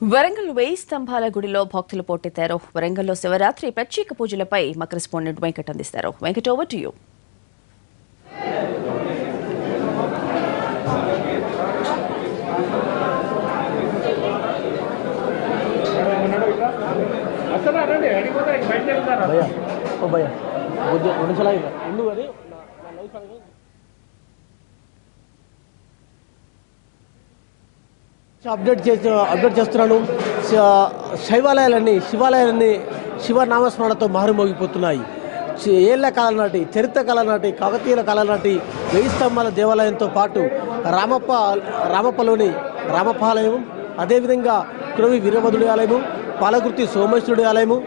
వరంగల్ వేయి స్తంభాల గుడిలో భక్తులు పోటెత్తారు. వరంగల్లో శివరాత్రి ప్రత్యేక పూజలపై మా కరెస్పాండెంట్ వెంకట్ అందిస్తారు. Venkat, over to you. Update చేస్తున్నాను. శివాలయాలన్నీ శివనామస్మరణతో మారుమోగిపోతున్నాయి. ఏళ్ల కాలం నాటి, చరిత్ర కాలం నాటి, కాకతీయుల కాలం నాటి వెయ్యి స్తంభాల దేవాలయంతో పాటు రామప్పలోని రామప్పాలయము, అదేవిధంగా కురవి వీరభద్రుడి ఆలయము, పాలకుర్తి సోమేశ్వరుడి ఆలయము,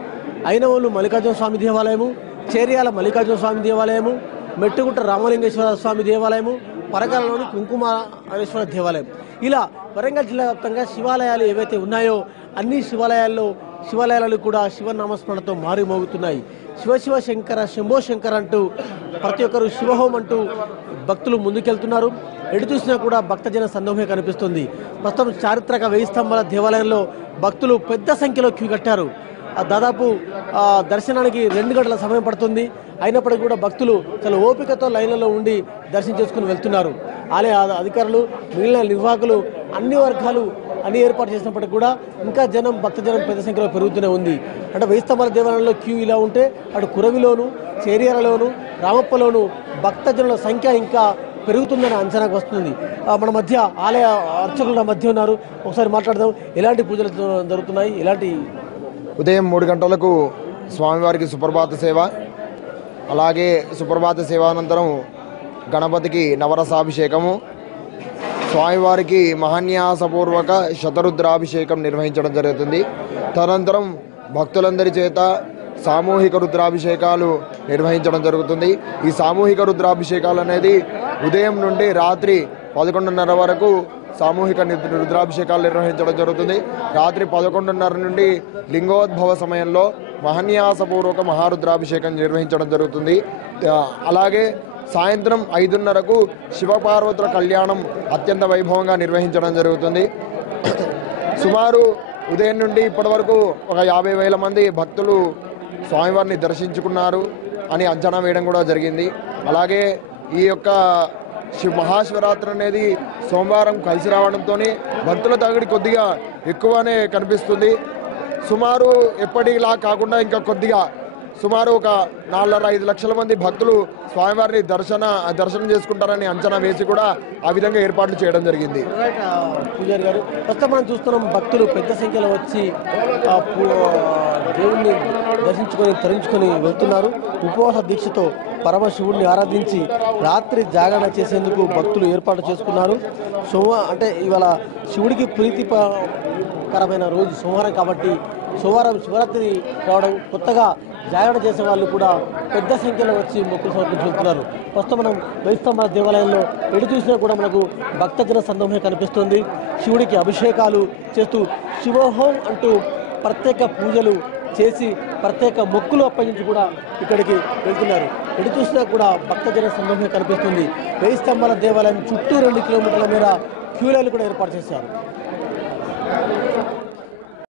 ఐనవోలు మల్లికార్జున స్వామి దేవాలయము, చేర్యాల మల్లికార్జున స్వామి దేవాలయము, మెట్టుగుట్ట రామలింగేశ్వర స్వామి దేవాలయము, పరకాలలోని కుంకుమారేశ్వర దేవాలయం, ఇలా వరంగల్ జిల్లా వ్యాప్తంగా శివాలయాలు ఏవైతే ఉన్నాయో అన్ని శివాలయాలు కూడా శివనామస్మరణతో మారుమోగుతున్నాయి. శివ శంకర శంభో శంకర్ అంటూ ప్రతి ఒక్కరు శివహోం అంటూ భక్తులు ముందుకెళ్తున్నారు. ఎటు చూసినా కూడా భక్తజన సందోహమే కనిపిస్తుంది. ప్రస్తుతం చారిత్రక వెయ్యి స్తంభాల దేవాలయంలో భక్తులు పెద్ద సంఖ్యలో క్యూ కట్టారు. దాదాపు దర్శనానికి 2 గంటల సమయం పడుతుంది. అయినప్పటికీ కూడా భక్తులు చాలా ఓపికతో లైన్లలో ఉండి దర్శనం చేసుకుని వెళ్తున్నారు. ఆలయ అధికారులు, మిగిలిన నిర్వాహకులు, అన్ని వర్గాలు అన్ని ఏర్పాటు చేసినప్పటికీ కూడా ఇంకా భక్తజనం పెద్ద సంఖ్యలో పెరుగుతూనే ఉంది. అంటే వెయ్యి స్తంభాల దేవాలయంలో క్యూ ఇలా ఉంటే అటు కురవిలోను, చేరియాలలోను, రామప్పలోను భక్తజనుల సంఖ్య ఇంకా పెరుగుతుందని అంచనాకు వస్తుంది. మన మధ్య ఆలయ అర్చకుల మధ్య ఉన్నారు. ఒకసారి మాట్లాడదాం. ఎలాంటి పూజలు జరుగుతున్నాయి? ఉదయం 3 గంటలకు స్వామివారికి సుప్రభాత సేవ, అలాగే సుప్రభాత సేవ అనంతరం గణపతికి నవరసాభిషేకము, స్వామివారికి మహాన్యాసపూర్వక శతరుద్రాభిషేకం నిర్వహించడం జరుగుతుంది. తదనంతరం భక్తులందరి చేత సామూహిక రుద్రాభిషేకాలు నిర్వహించడం జరుగుతుంది. ఈ సామూహిక రుద్రాభిషేకాలు అనేది ఉదయం నుండి రాత్రి 11:30 వరకు సామూహిక రుద్రాభిషేకాలు నిర్వహించడం జరుగుతుంది. రాత్రి 11:30 నుండి లింగోద్భవ సమయంలో మహాన్యాసపూర్వక మహారుద్రాభిషేకం నిర్వహించడం జరుగుతుంది. అలాగే సాయంత్రం 5:30కు శివపార్వతుల కళ్యాణం అత్యంత వైభవంగా నిర్వహించడం జరుగుతుంది. సుమారు ఉదయం నుండి ఇప్పటి వరకు ఒక 50,000 మంది భక్తులు స్వామివారిని దర్శించుకున్నారు అని అంచనా వేయడం కూడా జరిగింది. అలాగే ఈ యొక్క మహాశివరాత్రి అనేది సోమవారం కలిసి రావడంతో భక్తుల తగడి కొద్దిగా ఎక్కువనే కనిపిస్తుంది. సుమారు ఎప్పటిలా కాకుండా ఇంకా కొద్దిగా సుమారు ఒక 4.5 లక్షల మంది భక్తులు స్వామివారిని దర్శనం చేసుకుంటారని అంచనా వేసి కూడా ఆ విధంగా ఏర్పాట్లు చేయడం జరిగింది. పూజారి గారు, ప్రస్తుతం మనం చూస్తున్నాం భక్తులు పెద్ద సంఖ్యలో వచ్చి దేవుణ్ణి దర్శించుకొని తరించుకొని వెళ్తున్నారు. ఉపవాస దీక్షతో పరమశివుడిని ఆరాధించి రాత్రి జాగరణ చేసేందుకు భక్తులు ఏర్పాటు చేసుకున్నారు. అంటే ఇవాళ శివుడికి ప్రీతికరమైన రోజు సోమవారం కాబట్టి సోమవారం శివరాత్రి రావడం, కొత్తగా జాగరణ చేసే వాళ్ళు కూడా పెద్ద సంఖ్యలో వచ్చి మొక్కులు సమర్పించి వెళ్తున్నారు. ప్రస్తుతం మనం వెయ్యి స్తంభాల దేవాలయంలో ఎటు చూసినా కూడా మనకు భక్తజన సందోహమే కనిపిస్తుంది. శివుడికి అభిషేకాలు చేస్తూ శివహోం అంటూ ప్రత్యేక పూజలు చేసి ప్రత్యేక మొక్కులు అప్పగించి కూడా ఇక్కడికి వెళ్తున్నారు. ఎటు చూసినా కూడా భక్తజన సందోహమే కనిపిస్తుంది. వెయ్యి స్తంభాల దేవాలయం చుట్టూ 2 కిలోమీటర్ల మేర క్యూ లైన్లు కూడా ఏర్పాటు చేశారు.